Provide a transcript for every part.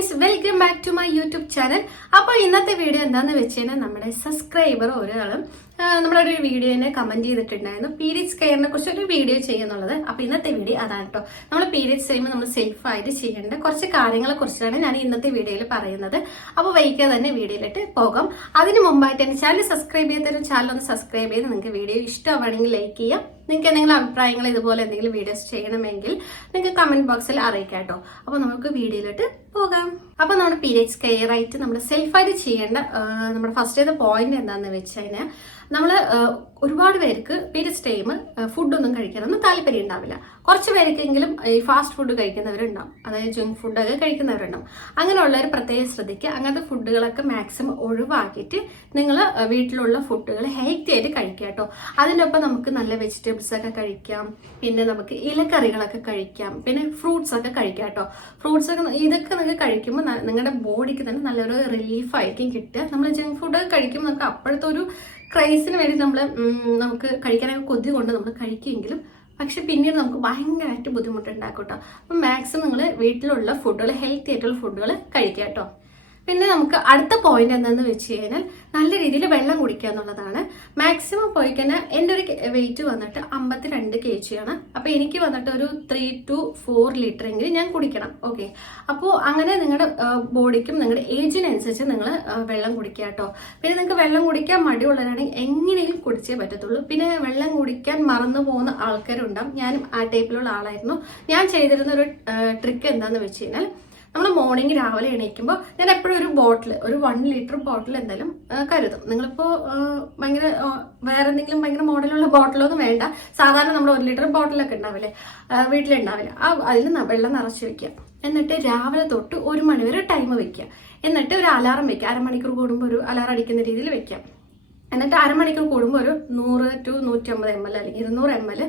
Friends welcome back to my YouTube channel അപ്പോൾ ഇന്നത്തെ video എന്താന്ന് വെച്ച് കഴിഞ്ഞാൽ നമ്മുടെ സബ്സ്ക്രൈബർ ഒരാളും നമ്മുടെ ഒരു വീഡിയോനെ കമന്റ് ചെയ്തിട്ടുണ്ടായിരുന്നു. പീരിയഡ്സ് കെയറിനെ കുറിച്ച് ഒരു വീഡിയോ ചെയ്യുന്നുള്ളത്. അപ്പൊ ഇന്നത്തെ വീഡിയോ അതാണ് കേട്ടോ നമ്മൾ പീരിയഡ്സ് ചെയ്യുമ്പോൾ നമ്മൾ സെൽഫായിട്ട് ചെയ്യേണ്ട കുറച്ച് കാര്യങ്ങളെ കുറിച്ചാണ് ഞാൻ ഇന്നത്തെ വീഡിയോയിൽ പറയുന്നത്. അപ്പോൾ വൈകാതെ തന്നെ വീഡിയോയിലിട്ട് പോകാം. അതിന് മുമ്പായിട്ട് തന്നെ ചാനൽ സബ്സ്ക്രൈബ് ചെയ്തൊരു ചാനൽ ഒന്ന് സബ്സ്ക്രൈബ് ചെയ്ത് നിങ്ങൾക്ക് വീഡിയോ ഇഷ്ടമാണെങ്കിൽ ലൈക്ക് ചെയ്യാം. നിങ്ങൾക്ക് എന്തെങ്കിലും അഭിപ്രായങ്ങൾ ഇതുപോലെ എന്തെങ്കിലും വീഡിയോസ് ചെയ്യണമെങ്കിൽ നിങ്ങൾക്ക് കമന്റ് ബോക്സിൽ അറിയിക്കാം കേട്ടോ അപ്പൊ നമുക്ക് വീഡിയോയിലോട്ട് പോകാം. അപ്പൊ നമ്മുടെ പീരിയഡ്സ് കെയർ ആയിട്ട് നമ്മൾ സെൽഫായിട്ട് ചെയ്യേണ്ട നമ്മുടെ ഫസ്റ്റ് ചെയ്ത പോയിന്റ് എന്താണെന്ന് വെച്ച് കഴിഞ്ഞാൽ നമ്മൾ ഒരുപാട് പേർക്ക് പീരിയഡ്സ് ടൈം ഫുഡൊന്നും കഴിക്കാനൊന്നും താല്പര്യം ഉണ്ടാവില്ല. കുറച്ച് പേർക്കെങ്കിലും ഈ ഫാസ്റ്റ് ഫുഡ് കഴിക്കുന്നവരുണ്ടാവും. അതായത് ജങ്ക് ഫുഡൊക്കെ കഴിക്കുന്നവരുണ്ടാവും. അങ്ങനെയുള്ളവർ പ്രത്യേകം ശ്രദ്ധിക്കുക. അങ്ങനത്തെ ഫുഡുകളൊക്കെ മാക്സിമം ഒഴിവാക്കിയിട്ട് നിങ്ങൾ വീട്ടിലുള്ള ഫുഡുകൾ ഹെൽത്തി ആയിട്ട് കഴിക്കുക കേട്ടോ. അതിനൊപ്പം നമുക്ക് നല്ല വെജിറ്റബിൾസ് ഒക്കെ കഴിക്കാം. പിന്നെ നമുക്ക് ഇലക്കറികളൊക്കെ കഴിക്കാം. പിന്നെ ഫ്രൂട്ട്സ് ഒക്കെ കഴിക്കാം കേട്ടോ. ഫ്രൂട്ട്സ് ഒക്കെ ഇതൊക്കെ നിങ്ങൾക്ക് കഴിക്കുമ്പോൾ നിങ്ങളുടെ ബോഡിക്ക് തന്നെ നല്ലൊരു റിലീഫായിരിക്കും കിട്ടുക. നമ്മൾ ജങ്ക് ഫുഡ് കഴിക്കുമ്പോൾ നമുക്ക് അപ്പോഴത്തെ ഒരു ക്രൈസിന് വേണ്ടി നമ്മൾ നമുക്ക് കഴിക്കാനൊക്കെ കൊതി കൊണ്ട് നമ്മൾ കഴിക്കുമെങ്കിലും പക്ഷെ പിന്നീട് നമുക്ക് ഭയങ്കരമായിട്ട് ബുദ്ധിമുട്ടുണ്ടാക്കും കേട്ടോ അപ്പം മാക്സിമം നിങ്ങൾ വീട്ടിലുള്ള ഫുഡുകൾ ഹെൽത്തി ആയിട്ടുള്ള ഫുഡുകൾ കഴിക്കുക കേട്ടോ പിന്നെ നമുക്ക് അടുത്ത പോയിന്റ് എന്താണെന്ന് വെച്ച് കഴിഞ്ഞാൽ നല്ല രീതിയിൽ വെള്ളം കുടിക്കുക എന്നുള്ളതാണ്. മാക്സിമം പോയി കഴിഞ്ഞാൽ എന്റെ ഒരു വെയിറ്റ് വന്നിട്ട് അമ്പത്തി രണ്ട് കെ ജി ആണ്. അപ്പോൾ എനിക്ക് വന്നിട്ട് ഒരു ത്രീ ടു ഫോർ ലിറ്റർ എങ്കിലും ഞാൻ കുടിക്കണം. ഓക്കെ അപ്പോൾ അങ്ങനെ നിങ്ങളുടെ ബോഡിക്കും നിങ്ങളുടെ ഏജിനനുസരിച്ച് നിങ്ങൾ വെള്ളം കുടിക്കുക കേട്ടോ. പിന്നെ നിങ്ങൾക്ക് വെള്ളം കുടിക്കാൻ മടിയുള്ളവരാണെങ്കിൽ എങ്ങനെയും കുടിച്ചേ പറ്റത്തുള്ളൂ. പിന്നെ വെള്ളം കുടിക്കാൻ മറന്നു പോകുന്ന ആൾക്കാരുണ്ടാവും. ഞാനും ആ ടൈപ്പിലുള്ള ആളായിരുന്നു. ഞാൻ ചെയ്തിരുന്ന ഒരു ട്രിക്ക് എന്താണെന്ന് വെച്ച് കഴിഞ്ഞാൽ നമ്മൾ മോർണിംഗ് രാവിലെ എണീക്കുമ്പോൾ ഞാൻ എപ്പോഴും ഒരു ബോട്ടിൽ ഒരു വൺ ലിറ്റർ ബോട്ടിൽ എന്തായാലും കരുതും. നിങ്ങളിപ്പോൾ ഭയങ്കര വേറെ എന്തെങ്കിലും ഭയങ്കര മോഡലുള്ള ബോട്ടിലൊന്നും വേണ്ട. സാധാരണ നമ്മൾ ഒരു ലിറ്റർ ബോട്ടിലൊക്കെ ഉണ്ടാവില്ലേ? വീട്ടിലുണ്ടാവില്ല? ആ അതിൽ വെള്ളം നിറച്ച് വെക്കുക. എന്നിട്ട് രാവിലെ തൊട്ട് ഒരു മണിവരെ ടൈം വെക്കുക. എന്നിട്ട് ഒരു അലാറം വെക്കുക. അരമണിക്കൂർ കൂടുമ്പോൾ ഒരു അലാറം അടിക്കുന്ന രീതിയിൽ വെക്കാം എന്നിട്ട് അരമണിക്കൂർ കൂടുമ്പോൾ ഒരു നൂറ് ടു നൂറ്റമ്പത് എം എൽ അല്ലെങ്കിൽ ഇരുന്നൂറ് എം എൽ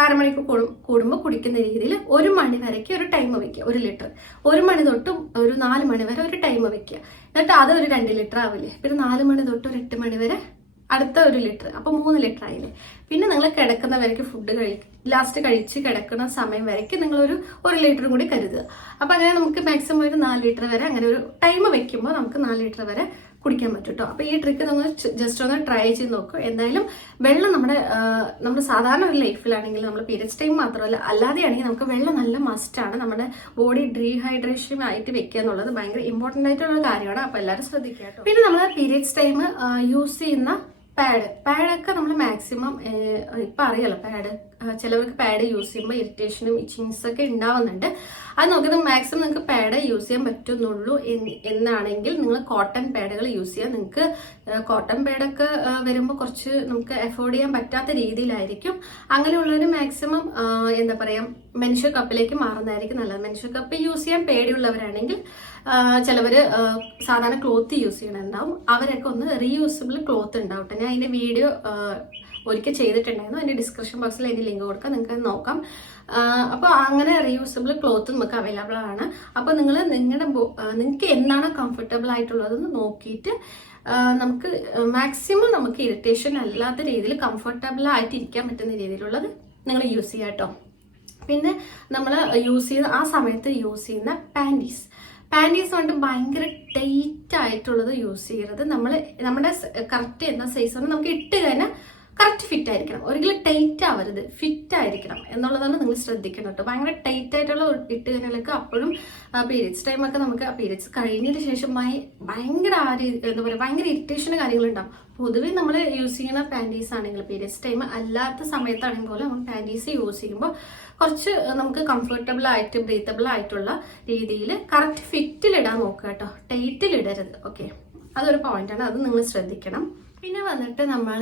അരമണിക്കൂർ കൂടും- കൂടുമ്പോൾ കുടിക്കുന്ന രീതിയിൽ ഒരു മണി വരയ്ക്ക് ഒരു ടൈം വെക്കുക ഒരു ലിറ്റർ ഒരു മണി തൊട്ട് ഒരു നാല് മണി വരെ ഒരു ടൈം വെക്കുക എന്നിട്ട് അത് ഒരു രണ്ട് ലിറ്റർ ആവില്ലേ? പിന്നെ നാല് മണി തൊട്ട് ഒരു എട്ട് മണി വരെ അടുത്ത ഒരു ലിറ്റർ അപ്പൊ മൂന്ന് ലിറ്റർ ആയില്ലേ? പിന്നെ നിങ്ങൾ കിടക്കുന്ന വരയ്ക്ക് ഫുഡ് കഴി ലാസ്റ്റ് കഴിച്ച് കിടക്കുന്ന സമയം വരയ്ക്ക് നിങ്ങൾ ഒരു ലിറ്ററും കൂടി കരുതുക. അപ്പൊ അങ്ങനെ നമുക്ക് മാക്സിമം ഒരു നാല് ലിറ്റർ വരെ അങ്ങനെ ഒരു ടൈം വെക്കുമ്പോൾ നമുക്ക് നാല് ലിറ്റർ വരെ കുടിക്കാൻ പറ്റും കേട്ടോ അപ്പൊ ഈ ട്രിക്ക് നിങ്ങൾ ജസ്റ്റ് ഒന്ന് ട്രൈ ചെയ്ത് നോക്കുക എന്തായാലും വെള്ളം നമ്മുടെ നമ്മുടെ സാധാരണ ഒരു ലൈഫിലാണെങ്കിൽ നമ്മൾ പീരിയഡ്സ് ടൈം മാത്രമല്ല അല്ലാതെയാണെങ്കിൽ നമുക്ക് വെള്ളം നല്ല മസ്റ്റ് ആണ്. നമ്മുടെ ബോഡി ഡീഹൈഡ്രേഷൻ ആയിട്ട് വെക്കുക എന്നുള്ളത് ഭയങ്കര ഇമ്പോർട്ടന്റ് ആയിട്ടുള്ള കാര്യമാണ്. അപ്പൊ എല്ലാവരും ശ്രദ്ധിക്കുക കേട്ടോ. പിന്നെ നമ്മൾ പീരിയഡ്സ് ടൈം യൂസ് ചെയ്യുന്ന പാഡ് പാഡൊക്കെ നമ്മൾ മാക്സിമം ഇപ്പൊ അറിയാലോ പാഡ് ചിലവർക്ക് പാഡ് യൂസ് ചെയ്യുമ്പോൾ ഇറിറ്റേഷനും ഇച്ചിങ്സ് ഒക്കെ ഉണ്ടാവുന്നുണ്ട്. അത് നോക്കുന്നത് മാക്സിമം നിങ്ങൾക്ക് പാഡ് യൂസ് ചെയ്യാൻ പറ്റുന്നുള്ളൂ എന്ന് എന്നാണെങ്കിൽ നിങ്ങൾ കോട്ടൺ പാഡുകൾ യൂസ് ചെയ്യാം. നിങ്ങൾക്ക് കോട്ടൺ പാഡൊക്കെ വരുമ്പോൾ കുറച്ച് നമുക്ക് അഫോർഡ് ചെയ്യാൻ പറ്റാത്ത രീതിയിലായിരിക്കും. അങ്ങനെയുള്ളവർ മാക്സിമം എന്താ പറയുക മെൻഷ്യ കപ്പിലേക്ക് മാറുന്നതായിരിക്കും നല്ലത്. മെൻഷ്യ കപ്പ് യൂസ് ചെയ്യാൻ പേടിയുള്ളവരാണെങ്കിൽ ചിലവർ സാധാരണ ക്ലോത്ത് യൂസ് ചെയ്യണുണ്ടാവും. അവരൊക്കെ ഒന്ന് റീയൂസബിൾ ക്ലോത്ത് ഉണ്ടാവും ഞാൻ അതിന്റെ വീഡിയോ ഒരിക്കൽ ചെയ്തിട്ടുണ്ടായിരുന്നു. അതിന്റെ ഡിസ്ക്രിപ്ഷൻ ബോക്സിൽ അതിന്റെ ലിങ്ക് കൊടുക്കാം. നിങ്ങൾക്ക് നോക്കാം. അപ്പോൾ അങ്ങനെ റീയൂസബിൾ ക്ലോത്ത് നമുക്ക് അവൈലബിൾ ആണ്. അപ്പോൾ നിങ്ങൾ നിങ്ങളുടെ നിങ്ങൾക്ക് എന്താണ് കംഫർട്ടബിൾ ആയിട്ടുള്ളതെന്ന് നോക്കിയിട്ട് നമുക്ക് മാക്സിമം നമുക്ക് ഇറിറ്റേഷൻ അല്ലാത്ത രീതിയിൽ കംഫർട്ടബിൾ ആയിട്ട് ഇരിക്കാൻ പറ്റുന്ന രീതിയിലുള്ളത് നിങ്ങൾ യൂസ് ചെയ്യാം കേട്ടോ പിന്നെ നമ്മൾ യൂസ് ചെയ്യുന്ന ആ സമയത്ത് യൂസ് ചെയ്യുന്ന പാന്റീസ് പാന്റീസ് കൊണ്ട് ഭയങ്കര ടൈറ്റ് ആയിട്ടുള്ളത് യൂസ് ചെയ്യരുത്. നമ്മൾ നമ്മുടെ കറക്റ്റ് എന്ന സൈസ് കൊണ്ട് നമുക്ക് ഇട്ട് കഴിഞ്ഞാൽ കറക്റ്റ് ഫിറ്റ് ആയിരിക്കണം. ഒരിക്കലും ടൈറ്റ് ആവരുത്. ഫിറ്റ് ആയിരിക്കണം എന്നുള്ളതാണ് നിങ്ങൾ ശ്രദ്ധിക്കണം കേട്ടോ ഭയങ്കര ടൈറ്റ് ആയിട്ടുള്ള ഇട്ട് കഴിഞ്ഞാലൊക്കെ അപ്പോഴും പീരിയഡ്സ് ടൈമൊക്കെ നമുക്ക് പീരിയഡ്സ് കഴിഞ്ഞതിന് ശേഷം ഭയ- ഭയങ്കര ആ രീതി എന്താ പറയുക ഭയങ്കര ഇറിറ്റേഷൻ കാര്യങ്ങളുണ്ടാവും. പൊതുവേ നമ്മൾ യൂസ് ചെയ്യുന്ന പാന്റീസ് ആണെങ്കിൽ പീരിയഡ്സ് ടൈം അല്ലാത്ത സമയത്താണെങ്കിൽ പോലും നമ്മൾ പാന്റീസ് യൂസ് ചെയ്യുമ്പോൾ കുറച്ച് നമുക്ക് കംഫർട്ടബിൾ ആയിട്ട് ബ്രീത്തബിൾ ആയിട്ടുള്ള രീതിയിൽ കറക്റ്റ് ഫിറ്റിലിടാൻ നോക്കുക കേട്ടോ. ടൈറ്റിൽ ഇടരുത്. ഓക്കെ അതൊരു പോയിന്റാണ് അത് നിങ്ങൾ ശ്രദ്ധിക്കണം. പിന്നെ വന്നിട്ട് നമ്മൾ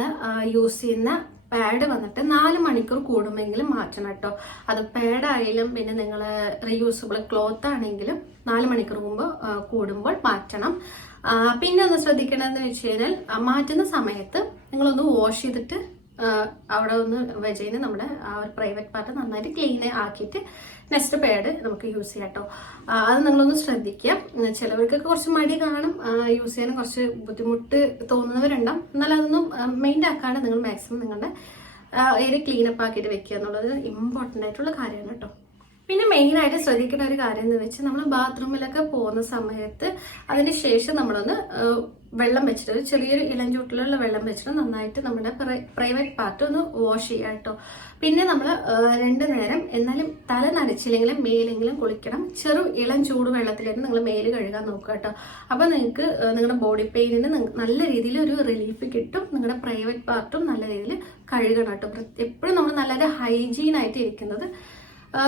യൂസ് ചെയ്യുന്ന പാഡ് വന്നിട്ട് നാല് മണിക്കൂർ കൂടുമെങ്കിലും മാറ്റണം കേട്ടോ. അത് പാഡായാലും പിന്നെ നിങ്ങൾ റീയൂസബിൾ ക്ലോത്ത് ആണെങ്കിലും നാല് മണിക്കൂർ മുമ്പ് കൂടുമ്പോൾ മാറ്റണം. പിന്നെ ഒന്ന് ശ്രദ്ധിക്കണമെന്ന് വെച്ച് കഴിഞ്ഞാൽ മാറ്റുന്ന സമയത്ത് നിങ്ങളൊന്ന് വാഷ് ചെയ്തിട്ട് അവിടെ ഒന്ന് വെജൈന് നമ്മുടെ ആ ഒരു പ്രൈവറ്റ് പാർട്ട് നന്നായിട്ട് ക്ലീൻ ആക്കിയിട്ട് നെക്സ്റ്റ് പാഡ് നമുക്ക് യൂസ് ചെയ്യാം കേട്ടോ അത് നിങ്ങളൊന്ന് ശ്രദ്ധിക്കുക. ചിലവർക്കൊക്കെ കുറച്ച് മടി കാണും. യൂസ് ചെയ്യാൻ കുറച്ച് ബുദ്ധിമുട്ട് തോന്നുന്നവരുണ്ടാവും. എന്നാൽ അതൊന്നും മെയിൻഡ് ആക്കാണ്ട് നിങ്ങൾ മാക്സിമം നിങ്ങളുടെ ഏരിയ ക്ലീൻ അപ്പ് ആക്കിയിട്ട് വെക്കുക എന്നുള്ളത് ഇമ്പോർട്ടന്റ് ആയിട്ടുള്ള കാര്യമാണ് കേട്ടോ പിന്നെ മെയിനായിട്ട് ശ്രദ്ധിക്കേണ്ട ഒരു കാര്യം എന്ന് വെച്ചാൽ നമ്മൾ ബാത്റൂമിലൊക്കെ പോകുന്ന സമയത്ത് അതിന് ശേഷം നമ്മളൊന്ന് വെള്ളം വെച്ചിട്ട് ഒരു ചെറിയൊരു ഇളം ചൂട്ടിലുള്ള വെള്ളം വെച്ചിട്ട് നന്നായിട്ട് നമ്മുടെ പ്രൈവറ്റ് പാർട്ട് ഒന്ന് വാഷ് ചെയ്യുക കേട്ടോ പിന്നെ നമ്മൾ രണ്ടു നേരം എന്നാലും തല നനച്ചില്ലെങ്കിലും മേലെങ്കിലും കുളിക്കണം. ചെറു ഇളം ചൂട് വെള്ളത്തിലേക്ക് നിങ്ങൾ മേൽ കഴുകാൻ നോക്കുക കേട്ടോ അപ്പോൾ നിങ്ങൾക്ക് നിങ്ങളുടെ ബോഡി പെയിനിന് നല്ല രീതിയിൽ ഒരു റിലീഫ് കിട്ടും. നിങ്ങളുടെ പ്രൈവറ്റ് പാർട്ടും നല്ല രീതിയിൽ കഴുകണം കേട്ടോ എപ്പോഴും നമ്മൾ നല്ലൊരു ഹൈജീൻ ആയിട്ട് ഇരിക്കുന്നത്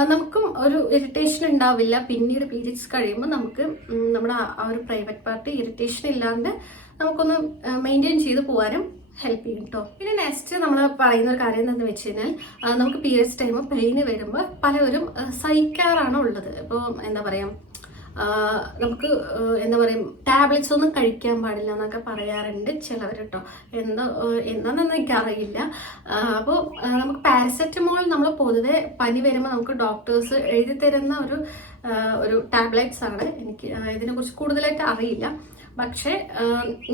നമുക്കും ഒരു ഇറിറ്റേഷൻ ഉണ്ടാവില്ല. പിന്നീട് പീരീഡ്സ് കഴിയുമ്പോൾ നമുക്ക് നമ്മുടെ ആ- ഒരു പ്രൈവറ്റ് പാർട്ടി ഇറിറ്റേഷൻ ഇല്ലാണ്ട് നമുക്കൊന്ന് മെയിന്റെയിൻ ചെയ്ത് പോകാനും ഹെൽപ്പ് ചെയ്യും കേട്ടോ പിന്നെ നെക്സ്റ്റ് നമ്മൾ പറയുന്ന ഒരു കാര്യം എന്താണെന്ന് വെച്ച് കഴിഞ്ഞാൽ നമുക്ക് പീരീഡ്സ് ടൈം പെയിന് വരുമ്പോൾ പലവരും സഹിക്കാറാണ് ഉള്ളത്. ഇപ്പോൾ എന്താ പറയുക നമുക്ക് എന്താ പറയുക ടാബ്ലറ്റ്സ് ഒന്നും കഴിക്കാൻ പാടില്ല എന്നൊക്കെ പറയാറുണ്ട് ചിലവർ കേട്ടോ എന്തോ എന്താണെന്ന് എനിക്കറിയില്ല. അപ്പോൾ നമുക്ക് പാരസെറ്റമോൾ നമ്മൾ പൊതുവെ പനി വരുമ്പോൾ നമുക്ക് ഡോക്ടേഴ്സ് എഴുതി തരുന്ന ഒരു ഒരു ടാബ്ലറ്റ്സ് ആണ്. എനിക്ക് ഇതിനെക്കുറിച്ച് കൂടുതലായിട്ട് അറിയില്ല. പക്ഷേ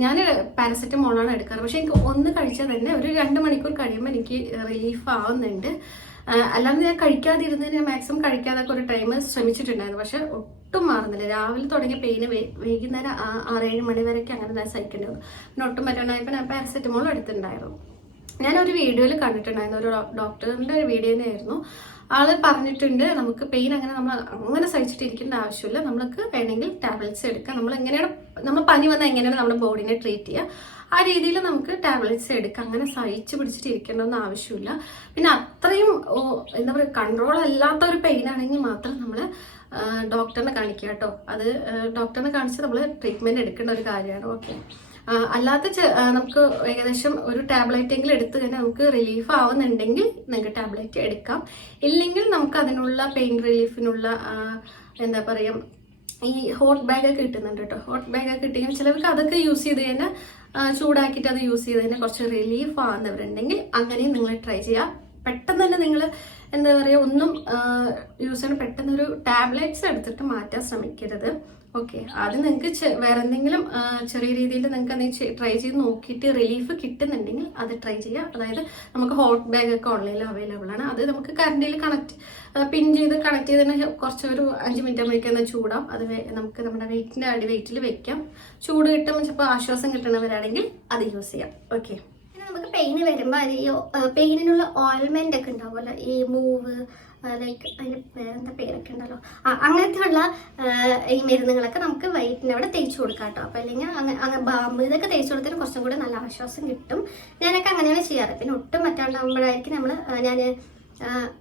ഞാൻ പാരസെറ്റമോളാണ് എടുക്കാറ്. പക്ഷെ എനിക്ക് ഒന്ന് കഴിച്ചാൽ തന്നെ ഒരു രണ്ട് മണിക്കൂർ കഴിയുമ്പോൾ എനിക്ക് റിലീഫ് ആവുന്നുണ്ട്. അല്ലാതെ ഞാൻ കഴിക്കാതിരുന്നതിന് ഞാൻ മാക്സിമം കഴിക്കാതൊക്കെ ഒരു ടൈം ശ്രമിച്ചിട്ടുണ്ടായിരുന്നു. പക്ഷെ ഒട്ടും മാറുന്നില്ല. രാവിലെ തുടങ്ങിയ പെയിന് വൈകുന്നേരം ആറേഴ് മണി വരെയൊക്കെ അങ്ങനെ ഞാൻ സഹിക്കേണ്ടത് പിന്നെ ഒട്ടും പറ്റാണ്ടായപ്പോൾ ഞാൻ പാരസെറ്റമോൾ എടുത്തിട്ടുണ്ടായിരുന്നു. ഞാനൊരു വീഡിയോയിൽ കണ്ടിട്ടുണ്ടായിരുന്നു. ഒരു ഡോക്ടറിന്റെ ഒരു വീഡിയോ തന്നെയായിരുന്നു. ആൾ പറഞ്ഞിട്ടുണ്ട് നമുക്ക് പെയിൻ അങ്ങനെ നമ്മൾ അങ്ങനെ സഹിച്ചിട്ടിരിക്കേണ്ട ആവശ്യമില്ല. നമ്മൾക്ക് വേണമെങ്കിൽ ടാബ്ലറ്റ്സ് എടുക്കാം. നമ്മൾ എങ്ങനെയാണ് നമ്മൾ പനി വന്നാൽ എങ്ങനെയാണ് നമ്മുടെ ബോഡിനെ ട്രീറ്റ് ചെയ്യുക? ആ രീതിയിൽ നമുക്ക് ടാബ്ലറ്റ്സ് എടുക്കാം. അങ്ങനെ സഹിച്ച് പിടിച്ചിട്ട് ഇരിക്കേണ്ടതൊന്നും ആവശ്യമില്ല. പിന്നെ അത്രയും എന്താ പറയുക കൺട്രോൾ അല്ലാത്ത ഒരു പെയിൻ ആണെങ്കിൽ മാത്രം നമ്മൾ ഡോക്ടറിനെ കാണിക്കുക കേട്ടോ. അത് ഡോക്ടറിനെ കാണിച്ച് നമ്മൾ ട്രീറ്റ്മെന്റ് എടുക്കേണ്ട ഒരു കാര്യമാണ്. ഓക്കെ അല്ലാത്ത നമുക്ക് ഏകദേശം ഒരു ടാബ്ലറ്റ് എങ്കിലും എടുത്തു തന്നെ നമുക്ക് റിലീഫ് ആവുന്നുണ്ടെങ്കിൽ നിങ്ങൾക്ക് ടാബ്ലറ്റ് എടുക്കാം. ഇല്ലെങ്കിൽ നമുക്ക് അതിനുള്ള പെയിൻ റിലീഫിനുള്ള എന്താ പറയുക ഈ ഹോട്ട് ബാഗ് ഒക്കെ കിട്ടുന്നുണ്ട് കേട്ടോ. ഹോട്ട് ബാഗ് ഒക്കെ കിട്ടിയെങ്കിൽ ചിലർക്ക് അതൊക്കെ യൂസ് ചെയ്ത് കഴിഞ്ഞാൽ ചൂടാക്കിയിട്ട് അത് യൂസ് ചെയ്ത് കഴിഞ്ഞാൽ കുറച്ച് റിലീഫ് ആവുന്നവരുണ്ടെങ്കിൽ അങ്ങനെയും നിങ്ങൾ ട്രൈ ചെയ്യാം. പെട്ടെന്ന് തന്നെ നിങ്ങൾ എന്താ പറയുക ഒന്നും യൂസ് ചെയ്യണം പെട്ടെന്നൊരു ടാബ്ലറ്റ്സ് എടുത്തിട്ട് മാറ്റാൻ ശ്രമിക്കരുത്. ഓക്കെ. അത് നിങ്ങൾക്ക് വേറെ എന്തെങ്കിലും ചെറിയ രീതിയിൽ നിങ്ങൾക്ക് ട്രൈ ചെയ്ത് നോക്കിയിട്ട് റിലീഫ് കിട്ടുന്നുണ്ടെങ്കിൽ അത് ട്രൈ ചെയ്യാം. അതായത് നമുക്ക് ഹോട്ട് ബാഗ് ഒക്കെ ഓൺലൈനിൽ അവൈലബിൾ ആണ്. അത് നമുക്ക് കറണ്ടിൽ കണക്ട് പിൻ ചെയ്ത് കണക്ട് ചെയ്തതിന് കുറച്ച് ഒരു അഞ്ച് മിനിറ്റ് ആകുമ്പോഴേക്കും ചൂടാം. അത് നമുക്ക് നമ്മുടെ വെയിറ്റിന്റെ അടി വെയിറ്റിൽ വെക്കാം. ചൂട് കിട്ടുമ്പോൾ ചിലപ്പോൾ ആശ്വാസം കിട്ടണവരാണെങ്കിൽ അത് യൂസ് ചെയ്യാം. ഓക്കെ. പിന്നെ നമുക്ക് പെയിന് വരുമ്പോൾ ഈ പെയിനിനുള്ള ഓയിൽമെന്റ് ഒക്കെ ഉണ്ടാവുമല്ലോ. ഈ മൂവ് ലൈക്ക് അതിന് എന്താ പേരൊക്കെ ഉണ്ടല്ലോ. ആ അങ്ങനത്തെ ഉള്ള ഈ മരുന്നുകളൊക്കെ നമുക്ക് വയറ്റിന്റെ അവിടെ തേച്ച് കൊടുക്കാം കേട്ടോ. അപ്പോൾ അല്ലെങ്കിൽ അങ്ങനെ ബാമ്പ് ഇതൊക്കെ തേച്ച് കൊടുത്തതിന് കുറച്ചും കൂടി നല്ല ആശ്വാസം കിട്ടും. ഞാനൊക്കെ അങ്ങനെയാണ് ചെയ്യാറ്. പിന്നെ ഒട്ടും മറ്റാണ്ടാകുമ്പോഴായിരിക്കും നമ്മൾ ഞാൻ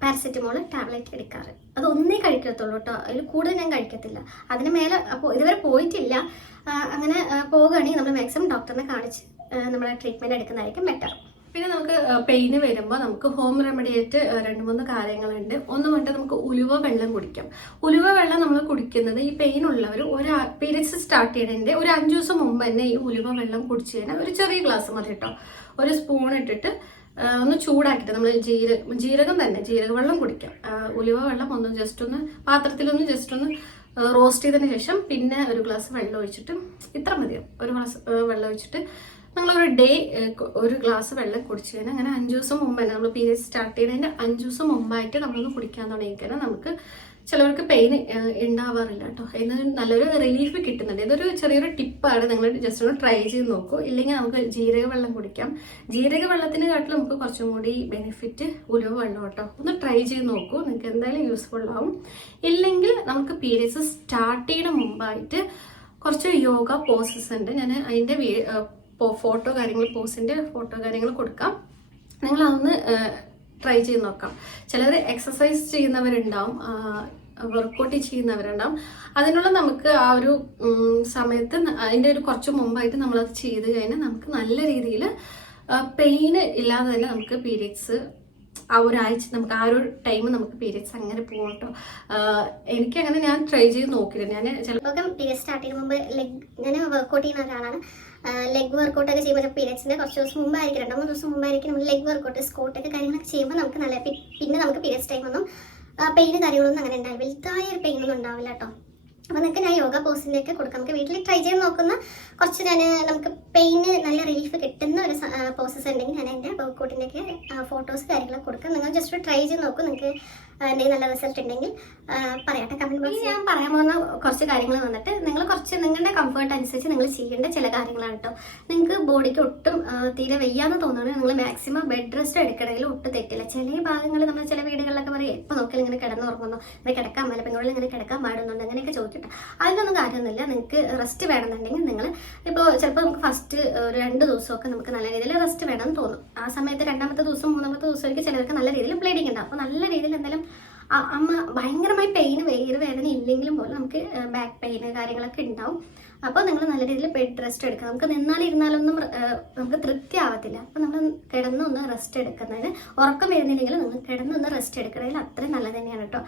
പാരസെറ്റമോൾ ടാബ്ലറ്റ് എടുക്കാറ്. അത് ഒന്നേ കഴിക്കത്തുള്ളൂ കേട്ടോ. അതിൽ കൂടുതൽ ഞാൻ കഴിക്കത്തില്ല. അതിന് മേലെ അപ്പോൾ ഇതുവരെ പോയിട്ടില്ല. അങ്ങനെ പോവുകയാണെങ്കിൽ നമ്മൾ മാക്സിമം ഡോക്ടറിനെ കാണിച്ച് ആ, നമ്മുടെ ട്രീറ്റ്മെന്റ് എടുക്കുന്നതായിരിക്കും ബെറ്റർ പിന്നെ നമുക്ക് പെയിന് വരുമ്പോൾ നമുക്ക് ഹോം റെമഡി ആയിട്ട് രണ്ട് മൂന്ന് കാര്യങ്ങളുണ്ട്. ഒന്ന് വന്നിട്ട് നമുക്ക് ഉലുവ വെള്ളം കുടിക്കാം. ഉലുവ വെള്ളം നമ്മൾ കുടിക്കുന്നത് ഈ പെയിൻ ഉള്ളവർ ഒരു പീരിയഡ്സ് സ്റ്റാർട്ട് ചെയ്യണതിന്റെ ഒരു അഞ്ചു ദിവസം മുമ്പ് തന്നെ ഈ ഉലുവ വെള്ളം കുടിച്ചു കഴിഞ്ഞാൽ ഒരു ചെറിയ ഗ്ലാസ് മതി കേട്ടോ. ഒരു സ്പൂൺ ഇട്ടിട്ട് ഒന്ന് ചൂടാക്കിയിട്ട് നമ്മൾ ജീര ജീരകം തന്നെ ജീരക വെള്ളം കുടിക്കാം. ഉലുവ വെള്ളം ഒന്ന് ജസ്റ്റ് ഒന്ന് പാത്രത്തിലൊന്ന് ജസ്റ്റ് ഒന്ന് റോസ്റ്റ് ചെയ്തതിന് ശേഷം പിന്നെ ഒരു ഗ്ലാസ് വെള്ളം ഒഴിച്ചിട്ട് ഇത്ര മതിയാവും. ഒരു ഗ്ലാസ് വെള്ളം ഒഴിച്ചിട്ട് നമ്മളൊരു ഡേ ഒരു ഗ്ലാസ് വെള്ളം കുടിച്ചു കഴിഞ്ഞാൽ അങ്ങനെ അഞ്ചു ദിവസം മുമ്പ് തന്നെ നമ്മൾ പീരിയഡ് സ്റ്റാർട്ട് ചെയ്യുന്നതിന്റെ അഞ്ചു ദിവസം മുമ്പായിട്ട് നമ്മളൊന്ന് കുടിക്കാൻ തുടങ്ങി കഴിഞ്ഞാൽ നമുക്ക് ചിലവർക്ക് പെയിൻ ഉണ്ടാവാറില്ല കേട്ടോ. ഇത് നല്ലൊരു റിലീഫ് കിട്ടുന്നുണ്ട്. ഇതൊരു ചെറിയൊരു ടിപ്പാണ് നിങ്ങൾ ജസ്റ്റ് ഒന്ന് ട്രൈ ചെയ്ത് നോക്കൂ. ഇല്ലെങ്കിൽ നമുക്ക് ജീരക വെള്ളം കുടിക്കാം. ജീരക വെള്ളത്തിന് കാട്ടിൽ നമുക്ക് കുറച്ചും കൂടി ബെനിഫിറ്റ് ഉലുവ വെള്ളം കേട്ടോ. ഒന്ന് ട്രൈ ചെയ്ത് നോക്കൂ. നിങ്ങൾക്ക് എന്തായാലും യൂസ്ഫുൾ ആവും. ഇല്ലെങ്കിൽ നമുക്ക് പീരിയഡ്സ് സ്റ്റാർട്ട് ചെയ്യുന്ന മുമ്പായിട്ട് കുറച്ച് യോഗ പോസസ് ഉണ്ട്. ഞാൻ അതിന്റെ ഫോട്ടോ കാര്യങ്ങൾ പോസിന്റെ ഫോട്ടോ കാര്യങ്ങൾ കൊടുക്കാം. നിങ്ങൾ അതൊന്ന് ട്രൈ ചെയ്ത് നോക്കാം. ചിലർ എക്സസൈസ് ചെയ്യുന്നവരുണ്ടാവും വർക്കൗട്ട് ചെയ്യുന്നവരുണ്ടാവും. അതിനുള്ള നമുക്ക് ആ ഒരു സമയത്ത് അതിന്റെ ഒരു കുറച്ച് മുമ്പായിട്ട് നമ്മളത് ചെയ്ത് കഴിഞ്ഞാൽ നമുക്ക് നല്ല രീതിയിൽ പെയിന് ഇല്ലാതെ തന്നെ നമുക്ക് പീരിയഡ്സ് ആ ഒരാഴ്ച നമുക്ക് ആ ഒരു ടൈം നമുക്ക് പീരിയഡ്സ് അങ്ങനെ പോകും കേട്ടോ എനിക്ക് അങ്ങനെ ഞാൻ ട്രൈ ചെയ്ത് നോക്കില്ല ഞാൻ ചിലപ്പോൾ പീരിയഡ് സ്റ്റാർട്ട് ചെയ്യുന്ന മുമ്പ് ലെഗ് ഞാൻ വർക്കൗട്ട് ചെയ്യുന്ന ഒരാളാണ്. ലെഗ് വർക്കൗട്ട് ഒക്കെ ചെയ്യുമ്പോൾ പീരിയഡ്സിന്റെ കുറച്ച് ദിവസം മുമ്പായിരിക്കും രണ്ടോ മൂന്ന് ദിവസം മുമ്പായിരിക്കും നമ്മൾ ലെഗ് വർക്കൗട്ട് സ്കോട്ട് ഒക്കെ കാര്യങ്ങളൊക്കെ ചെയ്യുമ്പോൾ നമുക്ക് നല്ല പിന്നെ നമുക്ക് പീരിയഡ്സ് ടൈമൊന്നും പെയിന് കാര്യങ്ങളൊന്നും അങ്ങനെ ഉണ്ടാവില്ല. വലുതായ ഒരു പെയിൻ ഒന്നും ഉണ്ടാവില്ല കേട്ടോ. അപ്പോൾ നിങ്ങൾക്ക് ഞാൻ യോഗ പോസ്റ്റിലേക്ക് കൊടുക്കാം. നമുക്ക് വീട്ടിൽ ട്രൈ ചെയ്ത് നോക്കുന്ന കുറച്ച് ഞാൻ നമുക്ക് പെയിന് നല്ല റിലീഫ് കിട്ടുന്ന ഒരു പോസസ് ഉണ്ടെങ്കിൽ ഞാൻ എന്റെ വർക്കൗട്ടിന്റെയൊക്കെ ഫോട്ടോസ് കാര്യങ്ങളൊക്കെ കൊടുക്കാം. നിങ്ങൾ ജസ്റ്റ് ട്രൈ ചെയ്ത് നോക്കും. നിങ്ങൾക്ക് എന്തെങ്കിലും നല്ല റിസൾട്ട് ഉണ്ടെങ്കിൽ പറയട്ടെ കമന്റ് ബോക്സിൽ ഞാൻ പറയാൻ പോകുന്ന കുറച്ച് കാര്യങ്ങൾ വന്നിട്ട് നിങ്ങൾ കുറച്ച് നിങ്ങളുടെ കംഫർട്ട് അനുസരിച്ച് നിങ്ങൾ ചെയ്യേണ്ട ചില കാര്യങ്ങളാണ് കേട്ടോ നിങ്ങൾക്ക് ബോഡിക്ക് ഒട്ടും തീരെ വയ്യാന്ന് തോന്നുകയാണെങ്കിൽ നിങ്ങൾ മാക്സിമം ബെഡ് റെസ്റ്റ് എടുക്കണമെങ്കിൽ ഒട്ടും തെറ്റില്ല. ചില ഭാഗങ്ങൾ നമ്മൾ ചില വീടുകളിലൊക്കെ പറയും എപ്പോൾ നോക്കിയാൽ ഇങ്ങനെ കിടന്നുറങ്ങുന്നു. ഇങ്ങനെ കിടക്കാൻ മേലെ പെങ്ങളിൽ ഇങ്ങനെ കിടക്കാൻ പാടുന്നുണ്ട്. അങ്ങനെയൊക്കെ ചോദിക്കട്ടെ അതിലൊന്നും കാര്യമൊന്നുമില്ല. നിങ്ങൾക്ക് റെസ്റ്റ് വേണമെന്നുണ്ടെങ്കിൽ നിങ്ങൾ ഇപ്പോൾ ചിലപ്പോൾ നമുക്ക് ഫസ്റ്റ് ഒരു രണ്ട് ദിവസമൊക്കെ നമുക്ക് നല്ല രീതിയിൽ റെസ്റ്റ് വേണമെന്ന് തോന്നും. ആ സമയത്ത് രണ്ടാമത്തെ ദിവസം മൂന്നാമത്തെ ദിവസമൊക്കെ ചിലർക്ക് നല്ല രീതിയിൽ ബ്ലീഡിങ് ഉണ്ടാവും അപ്പോൾ നല്ല രീതിയിൽ എന്തായാലും അമ്മ ഭയങ്കരമായി പെയിൻ വേറെ വേദന ഇല്ലെങ്കിലും പോലും നമുക്ക് ബാക്ക് പെയിൻ കാര്യങ്ങളൊക്കെ ഉണ്ടാവും. അപ്പോൾ നിങ്ങൾ നല്ല രീതിയിൽ ബെഡ് റെസ്റ്റ് എടുക്കുക നമുക്ക് നിന്നാലിരുന്നാലൊന്നും നമുക്ക് തൃപ്തി ആവത്തില്ല അപ്പോൾ നമ്മൾ കിടന്നൊന്ന് റെസ്റ്റ് എടുക്കുന്നതിന് ഉറക്കം വരുന്നില്ലെങ്കിൽ നിങ്ങൾ കിടന്നൊന്ന് റെസ്റ്റ് എടുക്കുന്നതിൽ അത്രയും നല്ലത് തന്നെയാണ് കേട്ടോ.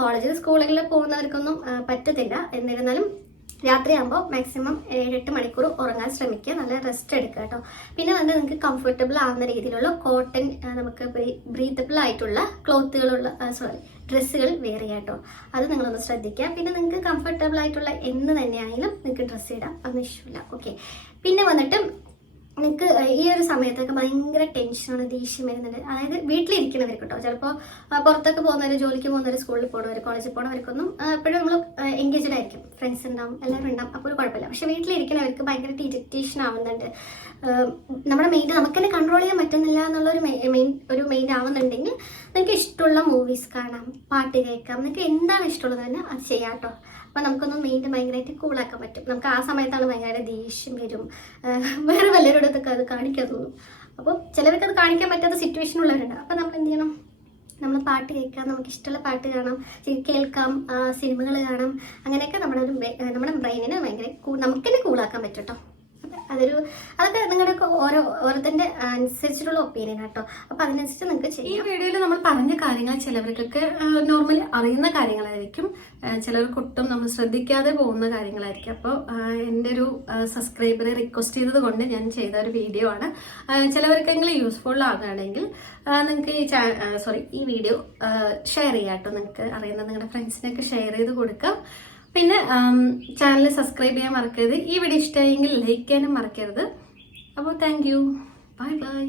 കോളേജിൽ സ്കൂളുകളിൽ പോകുന്നവർക്കൊന്നും പറ്റത്തില്ല. എന്നിരുന്നാലും രാത്രിയാകുമ്പോൾ മാക്സിമം ഏഴെട്ട് മണിക്കൂർ ഉറങ്ങാൻ ശ്രമിക്കുക. നല്ല റെസ്റ്റ് എടുക്കുക കേട്ടോ. പിന്നെ വന്ന് നിങ്ങൾക്ക് കംഫർട്ടബിൾ ആവുന്ന രീതിയിലുള്ള കോട്ടൺ നമുക്ക് ബ്രീത്തബിൾ ആയിട്ടുള്ള ക്ലോത്തുകളുള്ള സോറി ഡ്രസ്സുകൾ വെയർ കേട്ടോ. അത് നിങ്ങളൊന്ന് ശ്രദ്ധിക്കുക. പിന്നെ നിങ്ങൾക്ക് കംഫർട്ടബിൾ ആയിട്ടുള്ള എന്ന് തന്നെയാണെങ്കിലും നിങ്ങൾക്ക് ഡ്രസ്സ് ഇടാം. അതൊന്നും ഇഷ്ടമില്ല ഓക്കെ പിന്നെ വന്നിട്ട് നിങ്ങൾക്ക് ഈ ഒരു സമയത്തൊക്കെ ഭയങ്കര ടെൻഷനാണ് ദേഷ്യം വരുന്നുണ്ട്. അതായത് വീട്ടിലിരിക്കണവർ കേട്ടോ ചിലപ്പോൾ പുറത്തൊക്കെ പോകുന്നവർ ജോലിക്ക് പോകുന്നവർ സ്കൂളിൽ പോകുന്നവർ കോളേജിൽ പോകുന്നവർക്കൊന്നും എപ്പോഴും നമ്മൾ എൻഗേജ്ഡ് ആയിരിക്കും. ഫ്രണ്ട്സ് ഉണ്ടാവും എല്ലാവരും ഉണ്ടാവും അപ്പോൾ ഒരു കുഴപ്പമില്ല. പക്ഷെ വീട്ടിലിരിക്കുന്നവർക്ക് ഭയങ്കര ഇറിറ്റേഷൻ ആവുന്നുണ്ട്. നമ്മുടെ മെയിൻ നമുക്ക് തന്നെ കൺട്രോൾ ചെയ്യാൻ പറ്റുന്നില്ല എന്നുള്ളൊരു മെയിൻ ഒരു മെയിൻ ആവുന്നുണ്ടെങ്കിൽ നിങ്ങൾക്ക് ഇഷ്ടമുള്ള മൂവീസ് കാണാം പാട്ട് കേൾക്കാം. നിങ്ങൾക്ക് എന്താണ് ഇഷ്ടമുള്ളത് തന്നെ അത് ചെയ്യാം കേട്ടോ അപ്പോൾ നമുക്കൊന്ന് നീണ്ട് ഭയങ്കരമായിട്ട് കൂളാക്കാൻ പറ്റും. നമുക്ക് ആ സമയത്താണ് ഭയങ്കര ദേഷ്യം വരും. വേറെ വേറെ വല്ലവരോടൊക്കെ അത് കാണിക്കാൻ തോന്നും. അപ്പോൾ ചിലർക്ക് അത് കാണിക്കാൻ പറ്റാത്ത സിറ്റുവേഷൻ ഉള്ളവരുണ്ട്. അപ്പോൾ നമ്മൾ എന്ത് ചെയ്യണം? നമ്മൾ പാട്ട് കേൾക്കാം. നമുക്ക് ഇഷ്ടമുള്ള പാട്ട് കാണാം. കേൾക്കാം. സിനിമകൾ കാണാം. അങ്ങനെയൊക്കെ നമ്മുടെ ഒരു നമ്മുടെ ബ്രെയിനിനെ ഭയങ്കര നമുക്ക് തന്നെ കൂളാക്കാൻ പറ്റും കേട്ടോ അതൊരു അതൊക്കെ നിങ്ങളുടെ ഓരോ ഓരോരുത്തരുടെ അനുസരിച്ചിട്ടുള്ള ഒപ്പീനിയൻ കേട്ടോ അപ്പൊ അതിനനുസരിച്ച് നിങ്ങൾക്ക് ഈ വീഡിയോയിൽ നമ്മൾ പറഞ്ഞ കാര്യങ്ങൾ ചിലവർക്കൊക്കെ നോർമലി അറിയുന്ന കാര്യങ്ങളായിരിക്കും. ചിലർ ചിലർക്ക് ഒട്ടും നമ്മൾ ശ്രദ്ധിക്കാതെ പോകുന്ന കാര്യങ്ങളായിരിക്കും. അപ്പോൾ എന്റെ ഒരു സബ്സ്ക്രൈബറെ റിക്വസ്റ്റ് ചെയ്തത് കൊണ്ട് ഞാൻ ചെയ്ത ഒരു വീഡിയോ ആണ്. ചിലവർക്കെങ്കിലും യൂസ്ഫുൾ ആകുകയാണെങ്കിൽ നിങ്ങൾക്ക് ഈ സോറി ഈ വീഡിയോ ഷെയർ ചെയ്യാം കേട്ടോ നിങ്ങൾക്ക് അറിയുന്ന നിങ്ങളുടെ ഫ്രണ്ട്സിനൊക്കെ ഷെയർ ചെയ്ത് കൊടുക്കാം. പിന്നെ ചാനൽ സബ്സ്ക്രൈബ് ചെയ്യാൻ മറക്കരുത്. ഈ വീഡിയോ ഇഷ്ടമായെങ്കിൽ ലൈക്ക് ചെയ്യാനും മറക്കരുത്. അപ്പോൾ താങ്ക് യു. Bye bye.